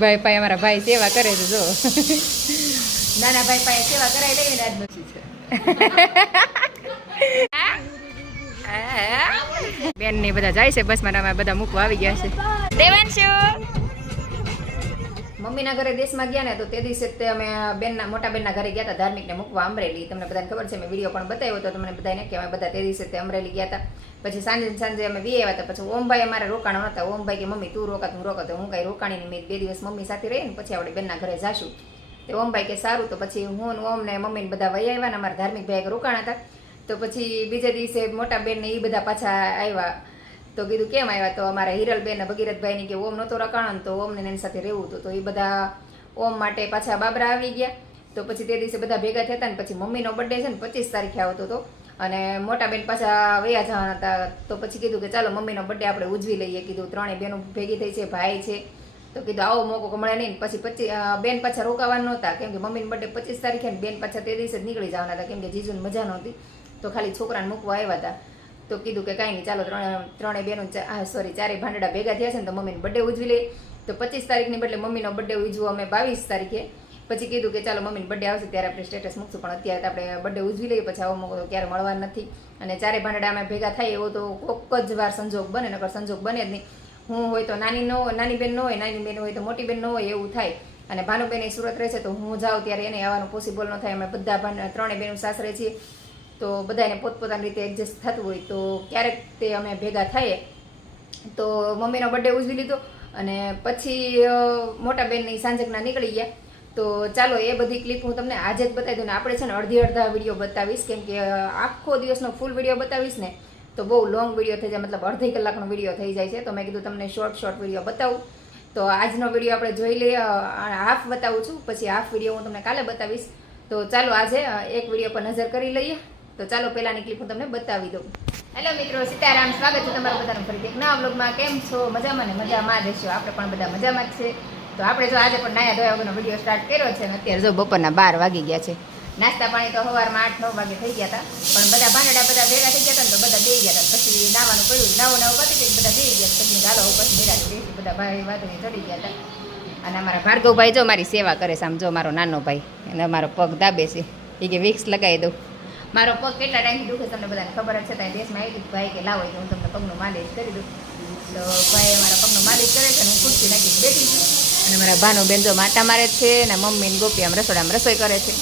ભાઈ ભાઈ અમારા ભાઈ સેવા કરે છે જો. નાના ભાઈ ભાઈ સેવા કરાવી લઈ ને આજ છે બેન ને બધા જાય છે બસમાં અમે બધા મૂકવા આવી ગયા છે. દેવાંશુ! મમ્મીના ઘરે દેશમાં ગયા ને તો તે દિવસે તે અમે બેનના, મોટા બેનના ઘરે ગયા હતા ધાર્મિકને મૂકવા અમરેલી. તમને બધાને ખબર છે, મેં વીડિયો પણ બતાવ્યો હતો, તમને બધાને કે અમે બધા તે દિવસે તે અમરેલી ગયા હતા. પછી સાંજે સાંજે અમે વી આવ્યા હતા. પછી ઓમભાઈ અમારે રોકાણો નતા ઓમભાઈ કે, મમ્મી, તું રોકાત હું રોકાતો હું કઈ રોકાણી મેં બે દિવસ મમ્મી સાથે રહી ને પછી આપણે બેનના ઘરે જાશું. તે ઓમભાઈ કે, સારું. તો પછી હું ઓમ ને મમ્મી ને બધા વહી આવ્યા ને અમારા ધાર્મિક ભાઈ રોકાણ હતા. તો પછી બીજા દિવસે મોટા બેન ને એ બધા પાછા આવ્યા. તો કીધું, કેમ આવ્યા તો અમારા હિરલબેન, ભગીરથભાઈની કે ઓમ નહોતો રકાણો તો ઓમ ને એની સાથે રહેવું હતું. તો એ બધા ઓમ માટે પાછા બાબરા આવી ગયા. તો પછી તે દિવસે બધા ભેગા થયા હતા ને પછી મમ્મીનો બર્થડે છે ને પચીસ તારીખે આવતો હતો. અને મોટા બેન પાછા વયા જવાના હતા. તો પછી કીધું કે, ચાલો, મમ્મીનો બર્થડે આપણે ઉજવી લઈએ. કીધું, ત્રણેય બેનો ભેગી થઈ છે, ભાઈ છે. તો કીધું, આવો મોકો મળે નહીં. પછી પચીસ બેન પાછા રોકાવાના નહોતા. કેમ કે મમ્મીનો બર્થડે પચીસ તારીખે બેન પાછા તે દિવસે જ નીકળી જવાના હતા. કેમ કે જીજુને મજા નહોતી. તો ખાલી છોકરાને મૂકવા આવ્યા હતા. તો કીધું કે કાંઈ નહીં, ચાલો ત્રણે ત્રણેય બેનો સોરી ચારે ભાંડડા ભેગા થયા છે ને તો મમ્મીનો બર્થડે ઉજવી લઈએ. તો પચીસ તારીખની બદલે મમ્મીનો બર્થડે ઉજવું અમે બાવીસ તારીખે. પછી કીધું કે ચાલો મમ્મીનો બર્થડે આવશે ત્યારે આપણે સ્ટેટસ મૂકશું, પણ અત્યારે આપણે બર્થડે ઉજવી લઈએ, પછી આવો મોકો ક્યારે મળવા નથી. અને ચારે ભાંડડા અમે ભેગા થાય, એવો તો કોક જ વાર સંજોગ બને, નકર સંજોગ બને જ નહીં. હું હોય તો નાની ન હોય, નાની બેન ન હોય, નાની બેન હોય તો મોટી બેન ન હોય, એવું થાય. અને ભાનુબેન એ સુરત રહે છે તો હું જાઉં ત્યારે એને આવવાનું પોસિબલ ન થાય. અમે બધા ત્રણેય બેનું સાસરે છીએ. તો બધાને પોતપોતાની રીતે એડજસ્ટ થતું હોય તો ક્યારેક તે અમે ભેગા થઈએ. તો મમ્મીનો બર્થડે ઉજવી લીધો અને પછી મોટા બેનની સાંજકના નીકળી ગયા. તો ચાલો એ બધી ક્લિપ હું તમને આજે જ બતાવી દઉં ને આપણે છે ને અડધી અડધા વીડિયો બતાવીશ. કેમ કે આખો દિવસનો ફૂલ વીડિયો બતાવીશ ને, તો બહુ લોંગ વીડિયો થઈ જાય. મતલબ અડધી કલાકનો વીડિયો થઈ જાય છે. તો મેં કીધું તમને શોર્ટ શોર્ટ વીડિયો બતાવું. તો આજનો વીડિયો આપણે જોઈ લઈએ. હાફ બતાવું છું. પછી હાફ વીડિયો હું તમને કાલે બતાવીશ. તો ચાલો આજે એક વીડિયો પર નજર કરી લઈએ. તો ચાલો પહેલાની ક્લિપ હું તમને બતાવી દઉં. હેલો મિત્રો, સીતારામ, સ્વાગત છે તમારું બધાનું ફરી એક નવા બ્લોગમાં કેમ છો? મજામાં ને? મજામાં રહેશો આપણે પણ બધા મજામાં જ છે. તો આપણે જો આજે પણ નાયા ધોયા વગરનો વીડિયો સ્ટાર્ટ કર્યો છે અને અત્યારે જો બપોરના બાર વાગી ગયા છે. નાસ્તા પાણી તો સવારમાં આઠ નવ વાગે થઈ ગયા હતા. પણ બધા ભાંડડા બધા ભેગા થઈ ગયા હતા ને, તો બધા દઈ ગયા હતા. પછી નાવાનું પડ્યું. નાવું નાવું પતી ગયું બધા દઈ ગયા. પછી ગાલો પછી ભેગા બેસી બધા ભાઈ વાતો ચડી ગયા હતા. અને અમારા ભાર્ગવભાઈ જો મારી સેવા કરે છે. આમ જો મારો નાનો ભાઈ અને અમારો પગ દાબે છે. એ કે વિક્સ લગાવી દઉં. મારો પગ કેટલા ટાઈમથી દુખે તમને બધાને ખબર જ છે ત્યાં દેશમાં આવી ભાઈ કે લાવો હું તમને પગનું માલિશ કરી દઉં. તો ભાઈ મારા પગનું માલિશ કરે છે અને હું ખુરશી નાખી બેઠી છું. અને મારા ભાનો બેન જો માટા મારે છે અને મમ્મી ગોપી આમ રસોડામાં રસોઈ કરે છે.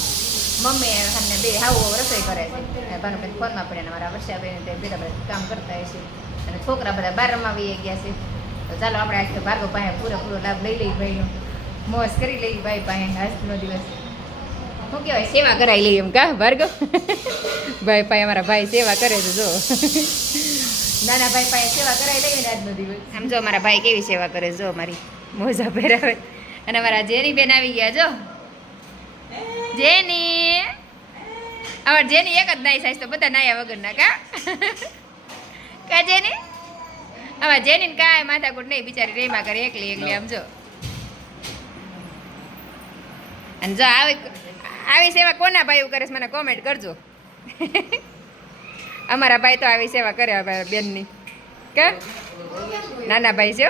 મમ્મી અને બે હાવો રસોઈ કરે છે. ભાનો બેન ફોનમાં પડે અને મારા વર્ષાબેન તે બધા બધા કામ કરતા હોય છે અને છોકરા બધા બહાર રમાવી ગયા છે. તો ચાલો આપણે આજ ભાર્ગવ પાસે પૂરેપૂરો લાભ લઈ લઈએ ભાઈનો. મોજ કરી લઈએ ભાઈ પાસે આજનો દિવસ. શું કહેવાય, સેવા કરાવી લઈએ એમ કા, ભાર્ગવ? ભાઈ ભાઈ અમારા ભાઈ સેવા કરે છે, જો. નાના ભાઈ પાસે સેવા કરાવી લઈએ ને આજનો દિવસ. આમ જો અમારા ભાઈ કેવી સેવા કરે જો અમારી મોજા પહેરાવે. અને અમારા જેની બેન આવી ગયા, જો. જેની. અમાર જેની એક જ નાઈ સાઈઝ તો બધા નાયા વગરના કા? કા જેની? આમાં જેની કાંઈ માથાકૂટ નહીં, બિચારી રેમા કરે એકલી એકલી, આમ જો. અને જો આવી આવી સેવા કોના ભાઈ કરે મને કોમેન્ટ કરજો. અમારા ભાઈ તો આવી સેવા કરે બેનની. કે? નાના ભાઈ છે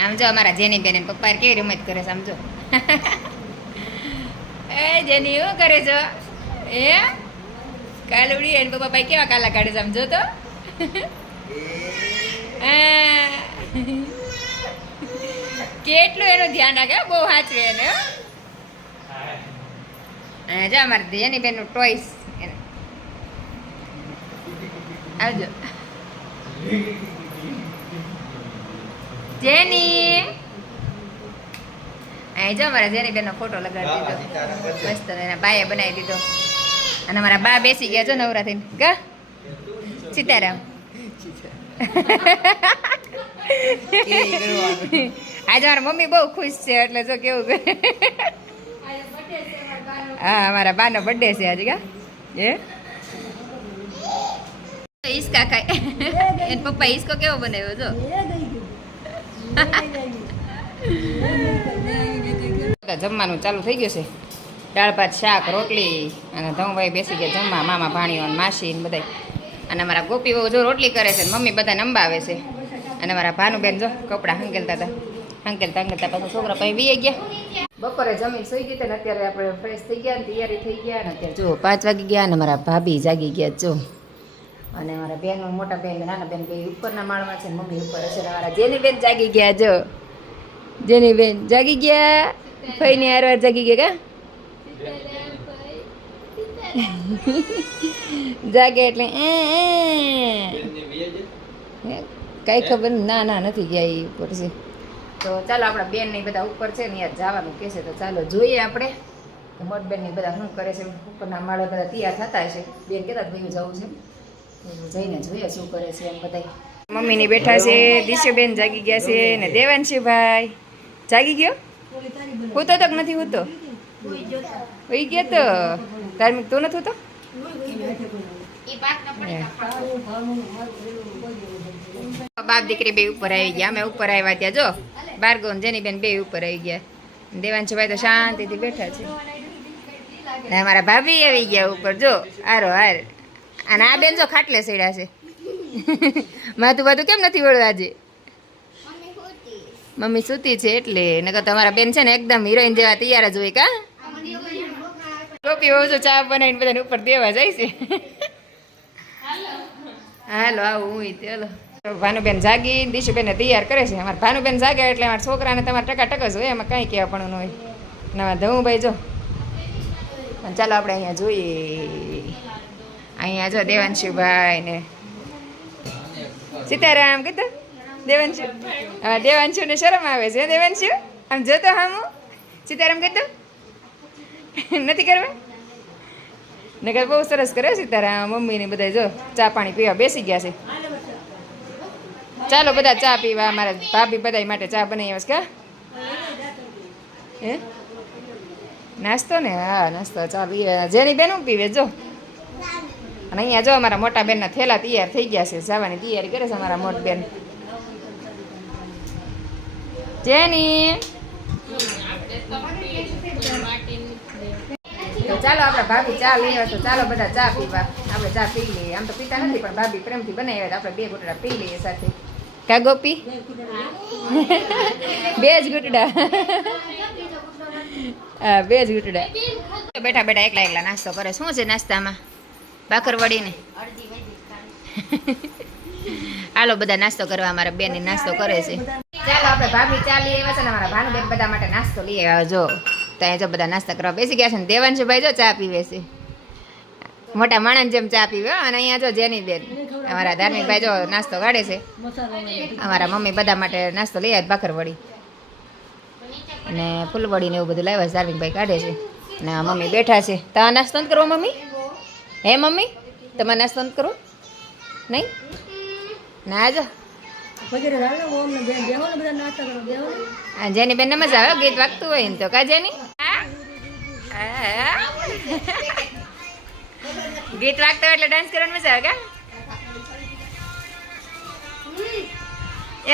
સમજો અમારા જેની બેન પપ્પા કેવી રમત કરે આમ એ જેની શું કરે છો? એ? કાલુડી એને પપ્પા ભાઈ કેવા કાલા કાઢે સમજો તો. આ. કેટલું એનું ધ્યાન રાખે બહુ સાચવે એને. અને જો અમારે જેની બેનનું ટોઈસ આવજો. જેની અહીં જો અમારા જેની બેનનો ફોટો લગાડી દીધો. મસ્ત એના બાએ બનાવી દીધો. અને અમારા બા બેસી ગયા જો નવરા થઈને કા સીતારામ આજે મારા મમ્મી બહુ ખુશ છે, એટલે જો કેવું કરે હા અમારા બાનો બર્થડે છે આજે, કા? એ ઈસકા ખાય. એ પપ્પા ઈસકો કેવો બનાવ્યો, જો? જમવાનું ચાલુ થઈ ગયું છે. દાળ, ભાત, શાક, રોટલી, અને ધમભાઈ બેસી ગયા જમવા, મામા, ભાણીઓ માસી, ને બધા અને અમારા ગોપી બહુ જો રોટલી કરે છે મમ્મી બધાને અંબાવે છે. અને મારા ભાનુબેન જો કપડાં હંકેલતા હતા. હંકેલતા હંકેલતા પાછા છોકરા પાસે વી ગયા. બપોરે જમીન સુઈ ગઈ ને અત્યારે આપણે ફ્રેશ થઈ ગયા ને તૈયારી થઈ ગયા ને અત્યારે જો પાંચ વાગી ગયા અને મારા ભાભી જાગી ગયા જો. અને મારા બેન મોટા બેન નાના બેન બે ઉપરના માળમાં છે ને મમ્મી ઉપર હશે ને મારા જેની બેન જાગી ગયા જો. જેની બેન જાગી ગયા. ફઈની હારવાર જાગી ગયા કા? જાગે એટલે એ કઈ ખબર. ના ના નથી ગયા એ ઉપર છે. તો ચાલો આપણા બેન ને બધા ઉપર છે ને યાર જવાનું કે છે. તો ચાલો જોઈએ આપણે. કે બેન ને બધા શું કરે છે? ઉપરના માળે બધા તૈયાર થતા હશે. બેન કહેતા ભાઈ જવું છે. જઈને જોઈએ શું કરે છે એમ બધા મમ્મી ની બેઠા છે દિશુબેન જાગી ગયા છે ને દેવાંશીભાઈ જાગી ગયો? હોતો તો નથી હોતો? હોઈ ગયો તો. ધાર્મિક તું નથી હોતો? બાપ દીકરી બે ઉપર આવી ગયા. અમે ઉપર આવ્યા ત્યાં, જો. ભાર્ગવ ને જેની બેન બે ઉપર આવી ગયા. દેવાંશભાઈ તો શાંતિથી બેઠા છે. અમારા ભાભી આવી ગયા ઉપર, જો. હારો, હાર. અને આ બેન જો ખાટલે સડ્યા છે. માથું બાથું કેમ નથી વળવા આજે? મમ્મી સૂતી છે એટલે. નકર તમારા બેન છે ને એકદમ હિરોઈન જેવા તૈયાર જ હોય, કા? ટોપી બહુ ચા બનાવીને બધાને ઉપર દેવા જાય છે. હાલો. આવું હું ચાલો તો ભાનુબેન જાગી દીશુબેનને તૈયાર કરે છે. અમારા ભાનુબેન જાગે એટલે અમારા છોકરાને તમારે ટકા ટક જ હોય, એમાં કાંઈ કહેવા પણ ન હોય. નવા ધમુભાઈ જો. ચાલો આપણે અહીંયા જોઈએ. અહીંયા જો દેવાંશુભાઈ ને સીતારામ કીધું? દેવાંશુ. હવે દેવાંશુ ને શરમ આવે છે દેવાંશુ? આમ જોતો હામું? સીતારામ કીધું? નથી કરવા? નગર બહુ સરસ કરે સીતારામ. મમ્મી ને બધા જો ચા પાણી પીવા બેસી ગયા છે. ચાલો બધા ચા પીવા, અમારા ભાભી બધા માટે ચા બનાવી કે? હે? નાસ્તો ને? હા, નાસ્તો, ચા પીવે જેની બેન હું પીવે, જો. અને અહીંયા જો અમારા મોટા બેનના થેલા તૈયાર થઈ ગયા છે, જવાની તૈયારી કરે છે અમારા મોટ બેન. જેની? ચાલો આપણે ભાભી ચા લઈએ તો ચાલો બધા ચા પીવા. આપણે ચા પી લઈએ. આમ તો પીતા નથી, પણ ભાભી પ્રેમથી બનાવ્યા આપણે બે ઘૂંટડા પી લઈએ સાથે. કા ગોપી? બે જ ઘૂંટડા હા બે જ ઘૂંટડા બેઠા બેઠા એકલા એકલા નાસ્તો કરે. શું છે નાસ્તામાં? ભાખરવડી ને હાલો, બધા નાસ્તો કરવા અમારા બેન નાસ્તો કરે છે. ચાલો, આપણે ભાભી ચા લઈ આવ્યા છે ને અમારા ભાનુબેન બધા માટે નાસ્તો લઈ આવ્યા. જો, ત્યાં જો બધા નાસ્તા કરવા બેસી ગયા છે ને, દેવાંશુભાઈ જો ચા પીવે છે. મોટા માણસ જેમ ચા પીવે. અને અહીંયા જો જેની બેન અમારા ધાર્મિક ભાઈ જો નાસ્તો કાઢે છે. અમારા મમ્મી બધા માટે નાસ્તો લઈ આવ્યા ભાખરવડી. અને ફૂલવડી ને એવું બધું લાવ્યા છે ધાર્મિકભાઈ કાઢે છે. અને મમ્મી બેઠા છે. તા નાસ્તો નથી કરવો, મમ્મી? હે, મમ્મી? તમારે નાસ્તો નથી કરવો? નહીં? ના જો. જેની બેન મજા આવે ગીત વાગતું હોય ને તો. કા જેની? ગીત વાગતો એટલે ડાન્સ કરવાની મજા આવે કા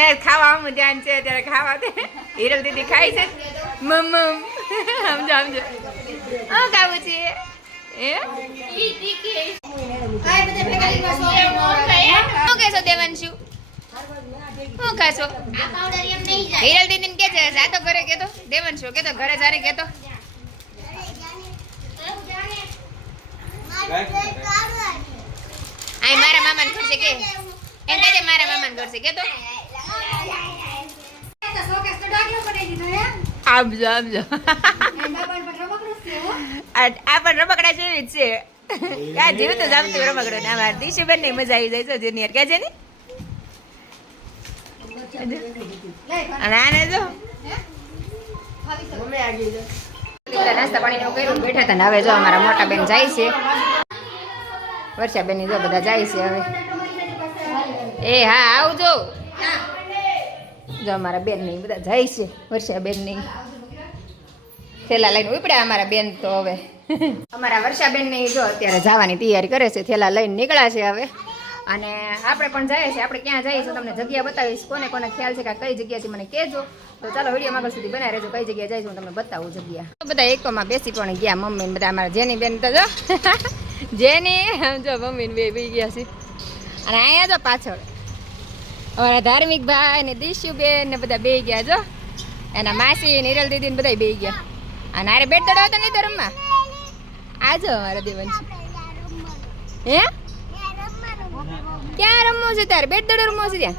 એ ખાવા ધ્યાન છે ત્યારે ખાવા તે હિરલ દીદી ખાય છે. મમ સમજો સમજો. હા ખાવું છે? શું કહેશો દેવાંશુ? શું ખાશો? હિરલ દીદી કે છે સાતો ઘરે કેતો દેવાંશુ કેતો ઘરે સારી કેતો આય મારા મામાને ઘર કે? એમ કહે મારા મામાને કરશે કે તો? આપજો આપજો આ આ પણ રમકડા જેવી જ છે. આ જેવું તો જામતું રમકડો ને અમારે દિશુબેન ને મજા આવી જાય છે જુનિયર કે છે ને? અને આને જો. નાસ્તા પાણી નું કર્યું બેઠા હતા ને હવે જો અમારા મોટા બેન જાય છે. વર્ષાબેનની જો બધા જાય છે હવે. એ હા, આવજો. જો અમારા બેનની બધા જાય છે વર્ષાબેનની થેલા લઈને ઉપડ્યા અમારા બેન તો હવે. અમારા વર્ષાબેન ને જો અત્યારે જવાની તૈયારી કરે છે, થેલા લઈને નીકળ્યા છે હવે. અને આપણે પણ જઈએ છીએ, આપણે ક્યાં જઈએ છીએ તમને જગ્યા બતાવીશ, કોને કોને ખ્યાલ છે કે કઈ જગ્યાથી મને કહેજો. તો ચાલો વીડિયો આગળ સુધી બનાવી રહેજો, કઈ જગ્યાએ જઈશું તમને બતાવું જગ્યા. બધા એકોમાં બેસી પણ ગયા, મમ્મી બધા અમારા જેની બેન તો જો. જેની સમજો મમ્મી બે બી ગયા છે. અને અહીંયા જો પાછળ, અમારા ધાર્મિક ભાઈ ને દિશુબેન ને બધા બે ગયા જો. એના માસી નિરલ દીદી ને બધા બે ગયા. અને આરે બેટ દડો હતો નહીં તો રમવા? આજો અમારા દેવન હે? ક્યાં રમવું છે તારે? બેટ દડો રમવું છે ત્યાં?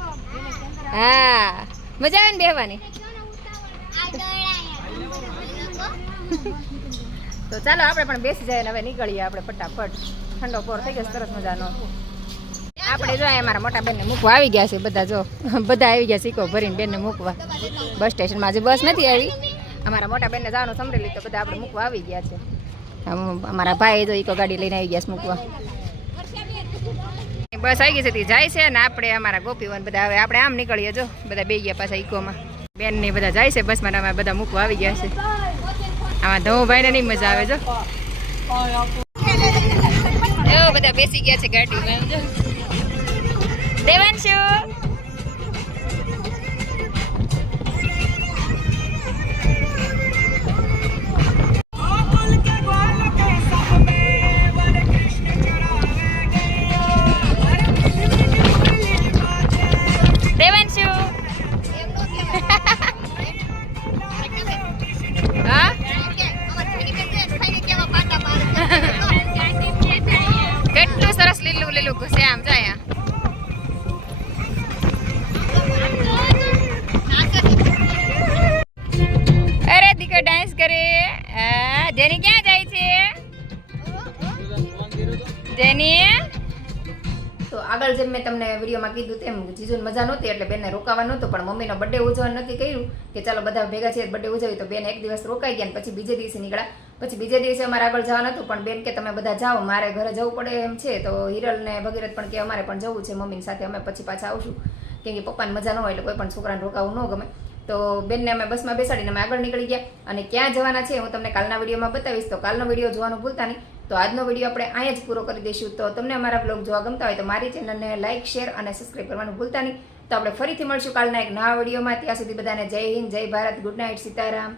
હા. મજા આવે ને બેહવાની? તો ચાલો, આપણે પણ બેસી જાય ને હવે નીકળીએ આપણે ફટાફટ. ઠંડો પોર થઈ ગયો સરસ મજાનો. આપણે જો અહીંયા મારા મોટા બેનને મૂકવા આવી ગયા છે, બધા જો. બધા આવી ગયા સિક્કો ભરીને બેનને મૂકવા. બસ સ્ટેશનમાં આજે બસ નથી આવી. અમારા મોટા બેનને જવાનું સમરેલી તો બધા આપણે મૂકવા આવી ગયા છે. અમારા ભાઈ જો ઈકો ગાડી લઈને આવી ગયા છે મૂકવા. બસ આવી ગઈ છે, તે જાય છે ને આપણે અમારા ગોપીવન બધા હવે આપણે આમ નીકળીએ, જો. બધા બે ગયા પાછા ઇકોમાં બેન ને બધા જાય છે બસમાં અમે બધા મૂકવા આવી ગયા છે. આમાં ધોભાઈ ને નહીં મજા આવે જો, બધા બેસી ગયા છે ગાડીમાં. દેવાંશુ. અરે ડાન્સ કરે. જેની ક્યાં જાય છે? જેની? તો આગળ જેમ મેં તમને વિડીયોમાં કીધું તેમ જીજુને મજા નહોતી, એટલે બેનને રોકાવા નહોતું, પણ મમ્મીનો બર્થડે ઉજવવાનું નક્કી કર્યું કે ચાલો બધા ભેગા છે બર્થડે ઉજવી તો બેન એક દિવસ રોકાઈ ગયા પછી બીજે દિવસે નીકળ્યા. પછી બીજે દિવસે અમારે આગળ જવાનું હતું, પણ બેન કે તમે બધા જાઓ, મારે ઘરે જવું પડે એમ છે. તો હિરલ ને ભગીરથ પણ કે અમારે પણ જવું છે, મમ્મીની સાથે અમે પછી પાછા આવશું. કેમ કે પપ્પાને મજા ન હોય એટલે કોઈ પણ છોકરાને રોકાવું ન ગમે. તો બેનને અમે બસમાં બેસાડીને અમે આગળ નીકળી ગયા. અને ક્યાં જવાના છે હું તમને કાલના વિડીયોમાં બતાવીશ. તો કાલનો વીડિયો જોવાનું ભૂલતા નહીં. તો આજનો વીડિયો આપણે અહીંયા જ પૂરો કરી દઈશું. તો તમને અમારા બ્લોગ જોવા ગમતા હોય તો મારી ચેનલને લાઇક શેર અને સબસ્ક્રાઈબ કરવાનું ભૂલતા નહીં. તો આપણે ફરીથી મળશું કાલના એક નવા વિડીયોમાં. ત્યાં સુધી બધાને જય હિન્દ, જય ભારત ગુડ નાઇટ સીતારામ.